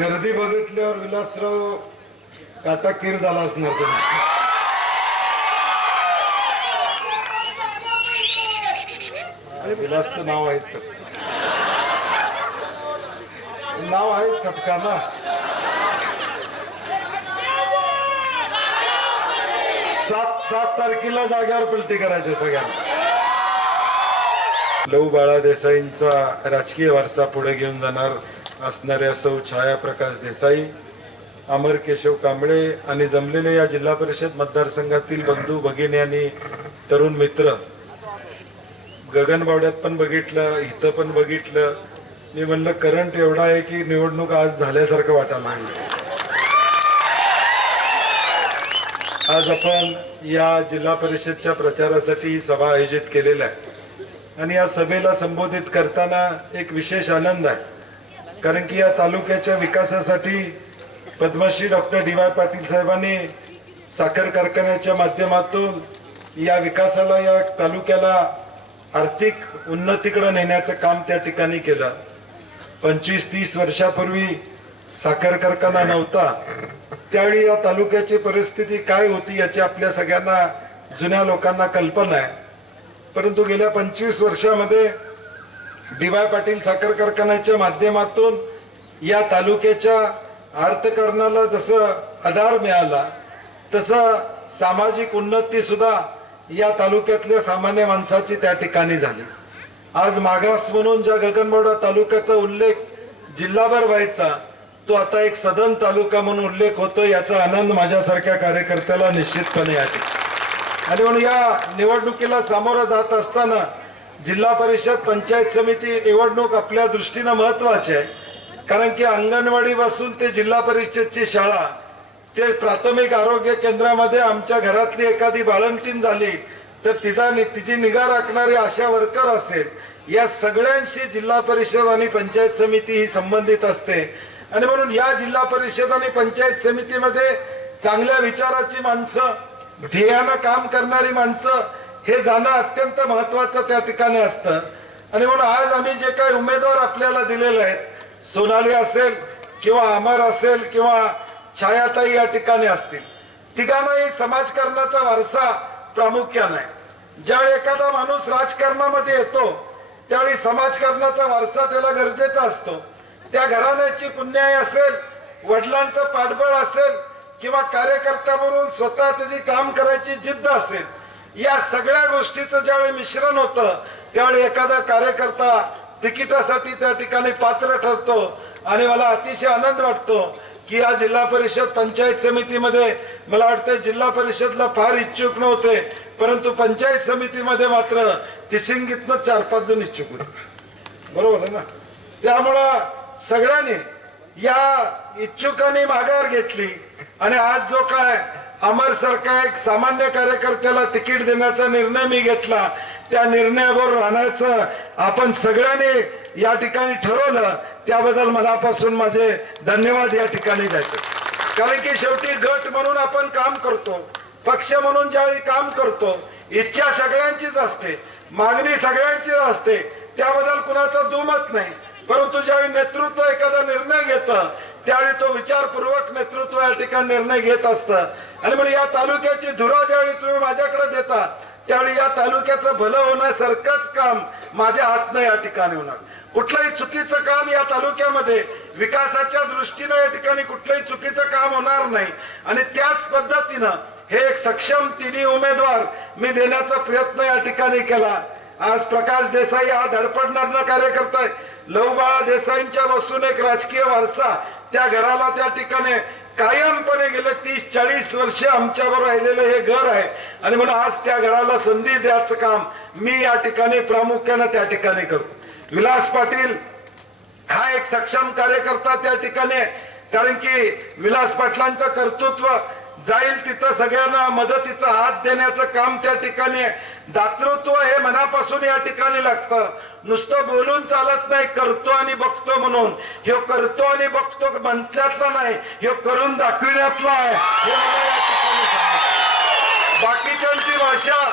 गर्दी बघितल्यावर विलासराव काटाकीर झाला असणार तुम्ही. विलासचं नाव आहेच नाव आहेच खटका ना. सात तारखेला जाग्यावर पलटी करायचे सगळ्यांना. लहू बाळा देसाईंचा राजकीय वारसा पुढे घेऊन जाणार असणाऱ्या सौ छाया प्रकाश देसाई, अमर केशव कांबळे आणि जमलेले या जिल्हा परिषद मतदारसंघातील बंधू भगिनी आणि तरुण मित्र, गगनबावड्यात पण बघितलं, इथं पण बघितलं. मी म्हणलं करंट एवढा आहे की निवडणूक आज झाल्यासारखं वाटायला लागलं. आज आपण या जिल्हा परिषदच्या प्रचारासाठी ही सभा आयोजित केलेली आहे आणि या सभेला संबोधित करताना एक विशेष आनंद आहे, कारण की या तालुक्याच्या विकासासाठी Padmashri doctor D Y Patil साहेबांनी साखर कारखान्याच्या माध्यमातून या विकासाला, या तालुक्याला आर्थिक उन्नतीकडे नेण्याचं काम त्या ठिकाणी केलं. 25-30 वर्षापूर्वी साखर कारखाना नव्हता, त्यावेळी या तालुक्याची परिस्थिती काय होती याची आपल्या सगळ्यांना जुन्या लोकांना कल्पना आहे. परंतु गेल्या 25 वर्षामध्ये डी वाय पाटील साखर कारखान्याच्या माध्यमातून या तालुक्याच्या अर्थकारणाला जसं आधार मिळाला, तसं सामाजिक उन्नती सुद्धा या तालुक्यातल्या सामान्य माणसाची त्या ठिकाणी झाली. आज मागास म्हणून ज्या गगनबावडा तालुक्याचा उल्लेख जिल्हाभर व्हायचा, तो आता एक सदन तालुका म्हणून उल्लेख होतो, याचा आनंद माझ्यासारख्या कार्यकर्त्याला निश्चितपणे आहे. आणि म्हणून या निवडणुकीला सामोरं जात असताना जिल्हा परिषद पंचायत समिती निवडणूक आपल्या दृष्टीनं महत्वाची आहे, कारण की अंगणवाडी पासून ते जिल्हा परिषदची शाळा ते प्राथमिक आरोग्य केंद्रामध्ये आमच्या घरातली एखादी बाळंतीण झाली तर तिची निगा राखणारी आशा वर्कर असेल, या सगळ्यांशी जिल्हा परिषद आणि पंचायत समिती ही संबंधित असते. आणि म्हणून या जिल्हा परिषद आणि पंचायत समितीमध्ये चांगल्या विचाराची माणसं, ध्येयानं काम करणारी माणसं हे जाणं अत्यंत महत्वाचं त्या ठिकाणी असतं. आणि म्हणून आज आम्ही जे काही उमेदवार आपल्याला दिलेले आहेत, सोनाली असेल किंवा अमर असेल किंवा छायाताई या ठिकाणी असतील, तिघांनाही समाजकारणाचा वारसा प्रामुख्याने आहे. ज्यावेळी एखादा माणूस राजकारणामध्ये येतो त्यावेळी समाजकारणाचा वारसा त्याला गरजेचा असतो. त्या घराण्याची पुण्याई असेल, वडिलांचं पाठबळ असेल किंवा कार्यकर्ता म्हणून स्वतः त्याची काम करायची जिद्द असेल, या सगळ्या गोष्टीचं ज्यावेळी मिश्रण होतं त्यावेळी एखादा कार्यकर्ता तिकिटासाठी त्या ठिकाणी पात्र ठरतो. आणि मला अतिशय आनंद वाटतो की या जिल्हा परिषद पंचायत समितीमध्ये मला वाटतं जिल्हा परिषदला फार इच्छुक नव्हते, परंतु पंचायत समितीमध्ये मात्र तिसिंगीतनं 4-5 जण इच्छुक होते. बरोबर आहे ना. त्यामुळं सगळ्यांनी या इच्छुकांनी माघार घेतली आणि आज जो काय अमर सारखा एक सामान्य कार्यकर्त्याला तिकीट देण्याचा निर्णय मी घेतला, त्या निर्णयावर राहण्याचं आपण सगळ्यांनी या ठिकाणी ठरवलं, त्याबद्दल मनापासून माझे धन्यवाद या ठिकाणी द्यायचे. कारण की शेवटी गट म्हणून आपण काम करतो, पक्ष म्हणून ज्यावेळी काम करतो, इच्छा सगळ्यांचीच असते, मागणी सगळ्यांचीच असते, त्याबद्दल कुणाचा दुमत नाही. परंतु ज्यावेळी नेतृत्व एखादा निर्णय घेतं त्यावेळी तो विचारपूर्वक नेतृत्व या ठिकाणी निर्णय घेत असतं. आणि म्हणून या तालुक्याची धुरा ज्यावेळी तुम्ही माझ्याकडे देता त्यावेळी या तालुक्याचं भलं होण्यासारखंच काम माझ्या हातनं या ठिकाणी होणार. कुठलंही चुकीचं काम या तालुक्यामध्ये विकासाच्या दृष्टीनं या ठिकाणी कुठलंही चुकीचं काम होणार नाही. आणि त्याच पद्धतीनं हे एक सक्षम तिन्ही उमेदवार मी देण्याचा प्रयत्न या ठिकाणी केला. आज प्रकाश देसाई हा धडपडणारा कार्यकर्ता आहे. लहूबाळा देसाईंच्या बसून एक राजकीय वारसा त्या घराला त्या ठिकाणी कायमपणे गेले 30-40 वर्ष आमच्याबरोबर राहिलेलं हे घर आहे. आणि म्हणून आज त्या घराला संधी द्यायचं काम मी या ठिकाणी प्रामुख्याने त्या ठिकाणी करतो. विलास पाटील हा एक सक्षम कार्यकर्ता त्या ठिकाणी, कारण की विलास पाटलांचं कर्तृत्व जाईल तिथं सगळ्यांना मदतीचा हात देण्याचं काम त्या ठिकाणी आहे. दातृत्व हे मनापासून या ठिकाणी लागतं, नुसतं बोलून चालत नाही, करतो आणि बघतो म्हणून. हे करतो आणि बघतो म्हणण्यातला नाही, हे करून दाखविण्यातला आहे. हे मला या ठिकाणी सांगायचं. बाकीच्यांची भाषा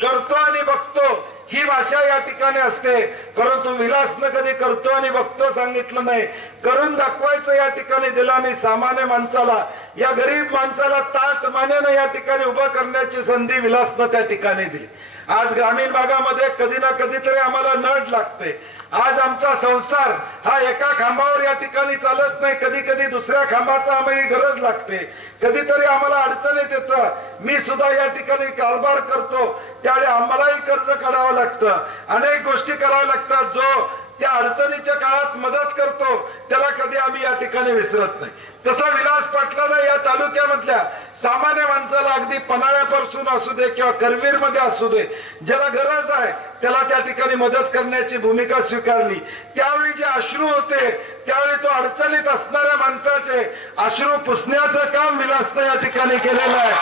करतो आणि बघतो ही भाषा या ठिकाणी असते, परंतु विलासनं कधी करतो आणि बघतो सांगितलं नाही. करून दाखवायचं या ठिकाणी दिलं आणि सामान्य माणसाला, या गरीब माणसाला ताट मानेनं या ठिकाणी उभं करण्याची संधी विलासनं त्या ठिकाणी दिली. आज ग्रामीण भागामध्ये कधी ना कधीतरी आम्हाला नड लागते. आज आमचा संसार हा एका खांबावर या ठिकाणी चालत नाही, कधी कधी दुसऱ्या खांबाचा आम्हाला गरज लागते, कधीतरी आम्हाला अडचणीत येतं. मी सुद्धा या ठिकाणी कारभार करतो, त्यावेळी आम्हालाही कर्ज काढावं लागतं, अनेक गोष्टी कराव्या लागतात. जो त्या अडचणीच्या काळात मदत करतो त्याला कधी आम्ही या ठिकाणी विसरत नाही. तसा विलास पाटलांना या तालुक्यामधल्या सामान्य माणसाला अगदी पन्हाळ्यापासून असू दे किंवा करवीर मध्ये असू दे, ज्याला गरज आहे त्याला त्या ठिकाणी मदत करण्याची भूमिका स्वीकारली. त्यावेळी जे अश्रू होते त्यावेळी तो अडचणीत असणाऱ्या माणसाचे अश्रू पुसण्याचं काम विलासनं या ठिकाणी केलेलं आहे.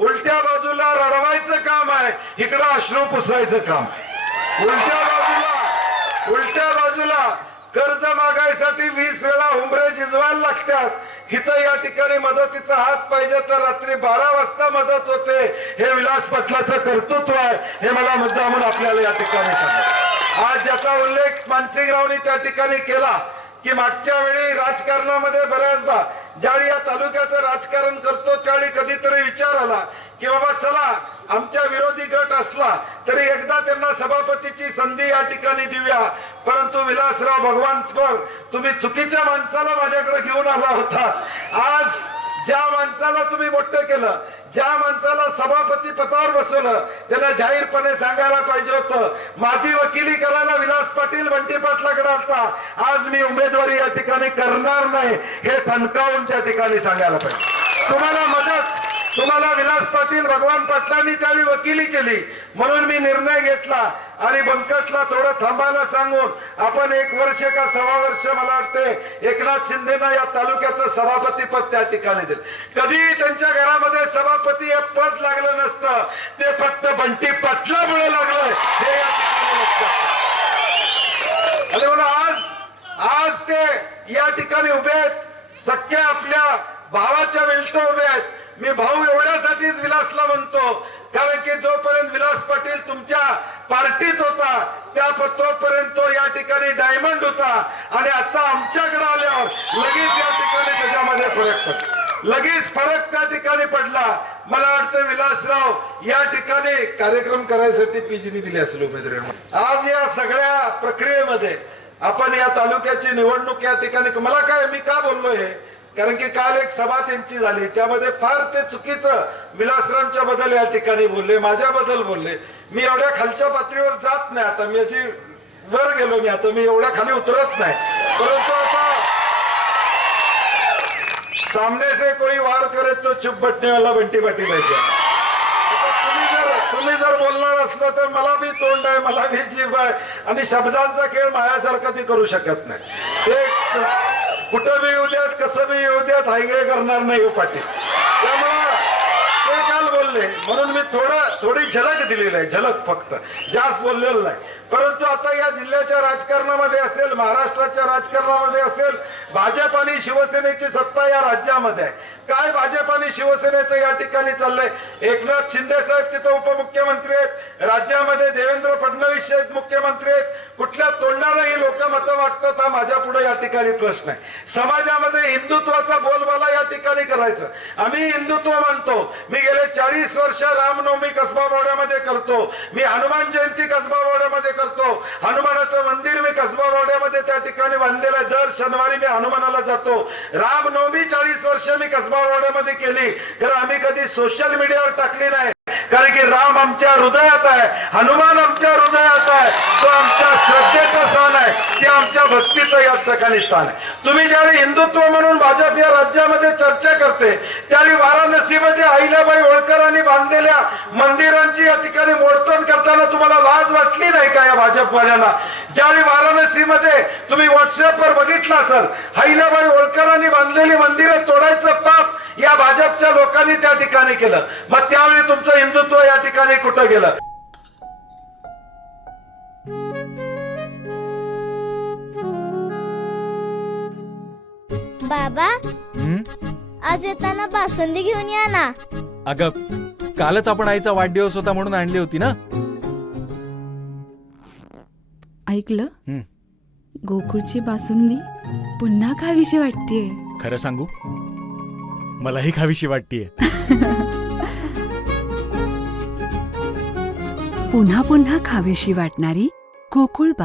उलट्या बाजूला रडवायचं काम आहे, इकडं अश्रू पुसायचं काम. उलट्या बाजूला कर्ज मागायसाठी 20 वेळा हुंबरे झिजवायला लागतात, इथं या ठिकाणी मदतीचा हात पाहिजे तर रात्री 12 वाजता मदत होते. हे विलास पाटलाचं कर्तृत्व आहे, हे मला मुद्दा म्हणून आपल्याला या ठिकाणी सांगा. आज ज्याचा उल्लेख मानसिंगरावनी त्या ठिकाणी केला की मागच्या वेळी राजकारणामध्ये बऱ्याचदा ज्यावेळी या तालुक्याचं राजकारण करतो त्यावेळी कधीतरी विचार आला की बाबा चला आमच्या विरोधी गट असला तरी एकदा त्यांना सभापतीची संधी या ठिकाणी देऊया. परंतु विलासराव भगवानपर, तुम्ही चुकीच्या माणसाला माझ्याकडे घेऊन आला होता. आज ज्या माणसाला तुम्ही मोठं केलं, ज्या माणसाला सभापती पदावर बसवलं, त्याला जाहीरपणे सांगायला पाहिजे होतं माझी वकिली करायला विलास पाटील बंटी पाटलाकडे आलता, आज मी उमेदवारी या ठिकाणी करणार नाही, हे ठणकावून त्या ठिकाणी सांगायला पाहिजे. तुम्हाला विलास पाटील भगवान पाटलांनी त्यावेळी वकिली केली म्हणून मी निर्णय घेतला आणि बंकटला थोडं थांबायला सांगून आपण 1 वर्ष का 1.25 वर्ष मला वाटते एकनाथ शिंदेना या तालुक्याचं सभापती पद त्या ठिकाणी दिलं. कधी त्यांच्या घरामध्ये सभापती हे पद लागलं नसतं, ते फक्त बंटी पाटलामुळे लागलं हे या ठिकाणी लक्षात. आणि म्हणून आज ते या ठिकाणी उभे आहेत, सख्या आपल्या भावाच्या वेळेत उभे आहेत. मी भाऊ एवढ्यासाठीच विलासला म्हणतो कारण की जोपर्यंत विलास पाटील तुमच्या पार्टीत होता तोपर्यंत तो या ठिकाणी डायमंड होता आणि आता आमच्याकडे आल्यावर लगेच या ठिकाणी त्याच्यामध्ये लगेच फरक त्या ठिकाणी पडला. मला वाटतं विलासराव या ठिकाणी कार्यक्रम करायसाठी पीजीनी दिली असेल उमेदवारी. आज या सगळ्या प्रक्रियेमध्ये आपण या तालुक्याची निवडणूक या ठिकाणी, मला काय मी का बोललो हे, कारण की काल एक सभा त्यांची झाली त्यामध्ये फार ते चुकीचं विलासरावांच्या बद्दल या ठिकाणी बोलले, माझ्याबद्दल बोलले. मी एवढ्या खालच्या पातळीवर जात नाही, आता मी अशी वर गेलो, मी आता मी एवढ्या खाली उतरत नाही. परंतु आता सामने से कोई वार करे तो चुप बटणे वाला बंटी पाटील पाहिजे. तुम्ही जर बोलणार असलं तर मला बी तोंड आहे, मला बी जीभ आहे आणि शब्दांचा खेळ माझ्यासारखा ती करू शकत नाही. ते कुठं बी येऊ द्यात, कसं बी येऊ द्यात, हायगे करणार नाही हो पाटील. त्यामुळं ते काल बोलले म्हणून मी थोडी झलक दिलेली आहे, झलक, फक्त जास्त बोललेलं नाही. परंतु आता या जिल्ह्याच्या राजकारणामध्ये असेल, महाराष्ट्राच्या राजकारणामध्ये असेल, भाजप आणि शिवसेनेची सत्ता या राज्यामध्ये आहे. काय भाजप आणि शिवसेनेचं या ठिकाणी चाललंय? एकनाथ शिंदे साहेब तिथं उपमुख्यमंत्री आहेत, राज्यामध्ये देवेंद्र फडणवीस साहेब मुख्यमंत्री आहेत. कुठल्या तोंडाने ही लोक मतं मागतात हा माझ्या पुढे या ठिकाणी प्रश्न आहे. समाजामध्ये हिंदुत्वाचा बोलबाला या ठिकाणी करायचं. आम्ही हिंदुत्व मानतो. मी गेले 40 वर्ष रामनवमी कसबा वाड्यामध्ये करतो, मी हनुमान जयंती कसबा वाड्यामध्ये करतो, हनुमानाचं मंदिर मी कसबा वाड्यामध्ये त्या ठिकाणी बांधलेलं, दर शनिवारी मी हनुमानाला जातो. रामनवमी 40 वर्ष मी कसबा वाड्यामध्ये केली, कारण आम्ही कधी सोशल मीडियावर टाकली नाही, कारण की राम आमच्या हृदयात आहे, हनुमान आमच्या हृदयात आहे, तो आमच्या श्रद्धेचं स्थान आहे, ते आमच्या भक्तीचं या ठिकाणी स्थान आहे. तुम्ही ज्यावेळी हिंदुत्व म्हणून भाजप या राज्यामध्ये चर्चा करते त्यावेळी वाराणसीमध्ये अहिल्याबाई होळकरांनी बांधलेल्या मंदिरांची या ठिकाणी मोडतोड करताना तुम्हाला लाज वाटली नाही का या भाजपवाल्यांना? ज्यावेळी वाराणसीमध्ये तुम्ही व्हॉट्सअपवर बघितलं असेल, अहिल्याबाई होळकरांनी बांधलेली मंदिरं तोडायचं पाप या भाजपच्या लोकांनी त्या ठिकाणी केलं. मग त्यावेळी तुमचं हिंदुत्व या ठिकाणी कुठं गेलं? बाबा, आज येताना बासुंदी घेऊन या ना. अगं, कालच आपण आईचा वाढदिवस होता म्हणून आणली होती ना. ऐकलं हं. गोकुळची बासुंदी पुन्हा खावीशी वाटतेय. खरं सांगू, मलाही खावीशी वाटतीये. पुन्हा पुन्हा खावीशी वाटणारी गोकुळ